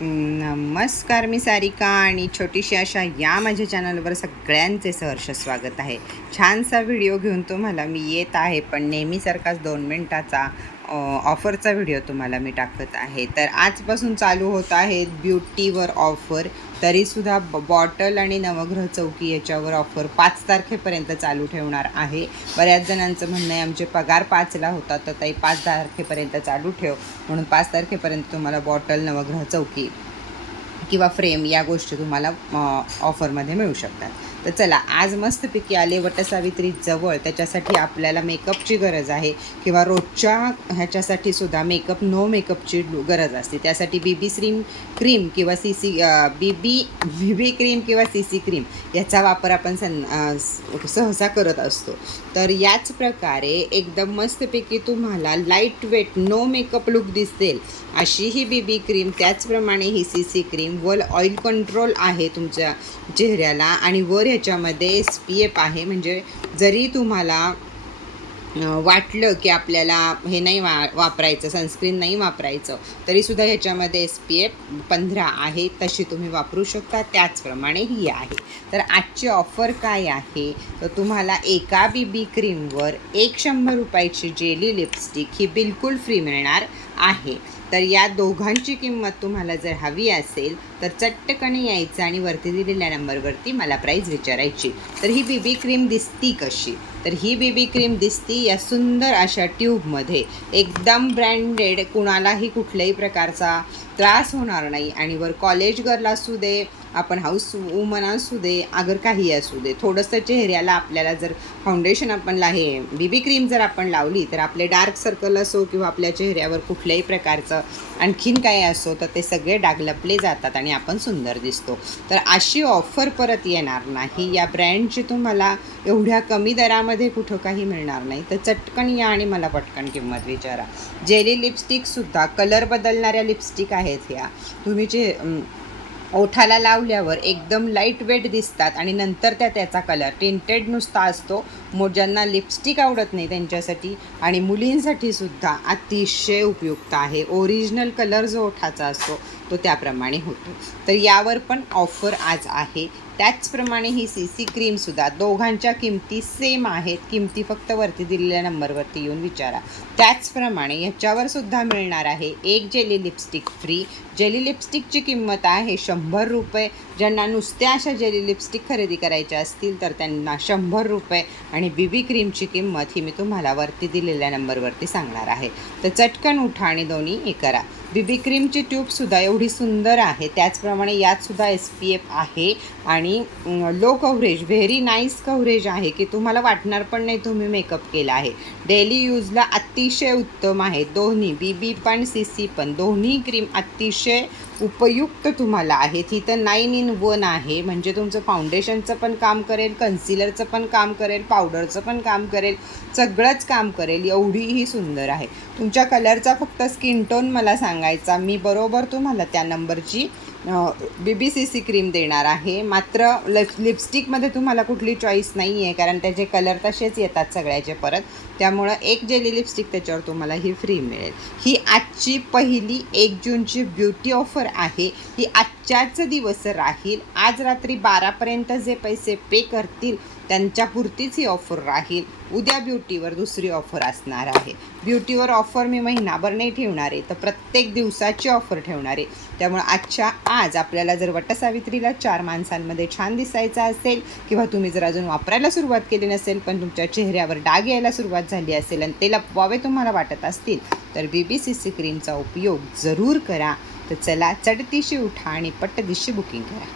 नमस्कार मी सारिका आणि छोटीशी अशा या माझ्या चॅनलवर सगळ्यांचे सहर्ष स्वागत आहे. छानसा व्हिडिओ घेऊन तुम्हाला मी येत आहे पण नेहमीसारखाच दोन मिनटाचा ऑफरचा व्हिडिओ तुम्हाला मी टाकत आहे. तर आजपासून चालू होत आहेत ब्युटीवर ऑफर तरीसुद्धा ब बॉटल आणि नवग्रह चौकी याच्यावर ऑफर पाच तारखेपर्यंत चालू ठेवणार आहे. बऱ्याच जणांचं म्हणणं आहे आमचे पगार पाचला होता तर ताई पाच तारखेपर्यंत चालू ठेव. म्हणून पाच तारखेपर्यंत तुम्हाला बॉटल नवग्रह चौकी किंवा फ्रेम या गोष्टी तुम्हाला ऑफरमध्ये मिळू शकतात. तर चला आज मस्तपैकी आले वटसावित्री जवळ. त्याच्यासाठी आपल्याला मेकअपची गरज आहे किंवा रोजच्या ह्याच्यासाठी सुद्धा मेकअप नो मेकअपची गरज असते. त्यासाठी बी बी स्रीम क्रीम किंवा C C B B B B cream किंवा सी सी क्रीम याचा वापर आपण सं सहसा करत असतो. तर याच प्रकारे एकदम मस्तपैकी तुम्हाला light weight no makeup look दिसेल. अशी ही बी बी क्रीम त्याचप्रमाणे ही सी सी क्रीम वर ऑइल कंट्रोल आहे तुमच्या चेहऱ्याला आणि वर ह्याच्यामध्ये एस पी एफ आहे. म्हणजे जरी तुम्हाला वाटलं की आपल्याला हे नाही वा वापरायचं सनस्क्रीन नाही वापरायचं तरीसुद्धा ह्याच्यामध्ये एस पी एफ पंधरा आहे. तशी तुम्ही वापरू शकता. त्याचप्रमाणे ही आहे. तर आजची ऑफर काय आहे? तर तुम्हाला एका बी बी क्रीमवर एक शंभर रुपयाची जेली लिपस्टिक ही बिलकुल फ्री मिळणार आहे. तर या दोघांची किंमत तुम्हाला जर हवी असेल तर चट्टकने यायचं आणि वरती दिलेल्या नंबरवरती मला प्राईज विचारायची. तर ही बीबी क्रीम दिसती कशी? तर ही बीबी क्रीम दिसती या सुंदर अशा ट्यूबमध्ये एकदम ब्रँडेड कुणालाही कुठल्याही प्रकारचा त्रास होणार नाही आणि वर कॉलेज गर्ल असू दे आपण हाऊस वुमन असू दे अगर काही असू दे थोडंसं चेहऱ्याला आपल्याला जर फाउंडेशन आपण ला हे बी बी क्रीम जर आपण लावली तर आपले डार्क सर्कल असो किंवा आपल्या चेहऱ्यावर कुठल्याही प्रकारचं आणखीन काही असो तर ते सगळे डाग लपले जातात आणि आपण सुंदर दिसतो. तर अशी ऑफर परत येणार नाही. या ब्रँडची तुम्हाला एवढ्या कमी दरामध्ये कुठं काही मिळणार नाही. तर चटकन या आणि मला पटकन किंमत विचारा. जेली लिपस्टिकसुद्धा कलर बदलणाऱ्या लिपस्टिक आहेत ह्या. तुम्ही जे ओठाला लावल्यावर एकदम लाइट वेट दिसतात आणि नंतर त्या त्याचा कलर टिंटेड नुसता असतो. मो ज्यांना लिपस्टिक आवडत नाही त्यांच्यासाठी आणि मुलींसाठी सुद्धा अतिशय उपयुक्त आहे. ओरिजिनल कलर जो ओठाचा असतो तो त्याप्रमाणे होतो. तर यावर पण ऑफर आज आहे. त्याचप्रमाणे ही सी सी क्रीमसुद्धा दोघांच्या किमती सेम आहेत. किमती फक्त वरती दिलेल्या नंबरवरती येऊन विचारा. त्याचप्रमाणे याच्यावर सुद्धा मिळणार आहे एक जेली लिपस्टिक फ्री जेली लिपस्टिकची किंमत आहे शंभर रुपये. ज्यांना नुसत्या अशा जेली लिपस्टिक खरेदी करायच्या असतील तर त्यांना शंभर रुपये. आणि बी बी क्रीमची किंमत ही मी तुम्हाला वरती दिलेल्या नंबरवरती सांगणार आहे. तर चटकन उठा आणि दोन्ही हे करा. बी बी क्रीमची ट्यूबसुद्धा एवढी सुंदर आहे. त्याचप्रमाणे यातसुद्धा एस पी एफ आहे आणि low coverage very nice coverage आहे की तुम्हाला वाटणार पण नाही तुम्ही मेकअप केला आहे. डेली यूजला अतिशय उत्तम आहे. दोन्ही बी बी पण सी सी पण दोन्ही क्रीम अतिशय उपयुक्त तुम्हाला आहेत. ही तर नाईन इन वन आहे. म्हणजे तुमचं फाउंडेशनचं पण काम करेल कन्सिलरचं पण काम करेल पावडरचं पण काम करेल सगळंच काम करेल. एवढीही सुंदर आहे. तुमच्या कलरचा फक्त स्किन टोन मला सांग. सांगायचा. मी बरोबर तुम्हाला त्या नंबरची B B C C cream देणार आहे. मात्र लिप लिपस्टिकमध्ये तुम्हाला कुठली चॉईस नाही आहे कारण त्याचे कलर तसेच येतात सगळ्याचे परत. त्यामुळं एक जेली लिपस्टिक त्याच्यावर तुम्हाला ही फ्री मिळेल. ही आजची पहिली एक जूनची ब्युटी ऑफर आहे. ही आजच्याच दिवस राहील. आज रात्री बारापर्यंत जे पैसे पे करतील त्यांच्यापुरतीच ही ऑफर राहील. उद्या ब्युटीवर दुसरी ऑफर असणार आहे. ब्युटीवर ऑफर मी महिनाभर नाही ठेवणार आहे तर प्रत्येक दिवसाची ऑफर ठेवणार आहे. त्यामुळे आजच्या आज आपल्याला जर वटसावित्रीला चार माणसांमध्ये छान दिसायचा असेल किंवा तुम्ही जर अजून वापरायला सुरुवात केली नसेल पण तुमच्या चेहऱ्यावर डाग यायला सुरुवात झाली असेल आणि ते लपवावे तुम्हाला वाटत असतील तर बी बी सी सी क्रीमचा उपयोग जरूर करा. तर चला चढतीशी उठा आणि पट्टदिशी बुकिंग करा.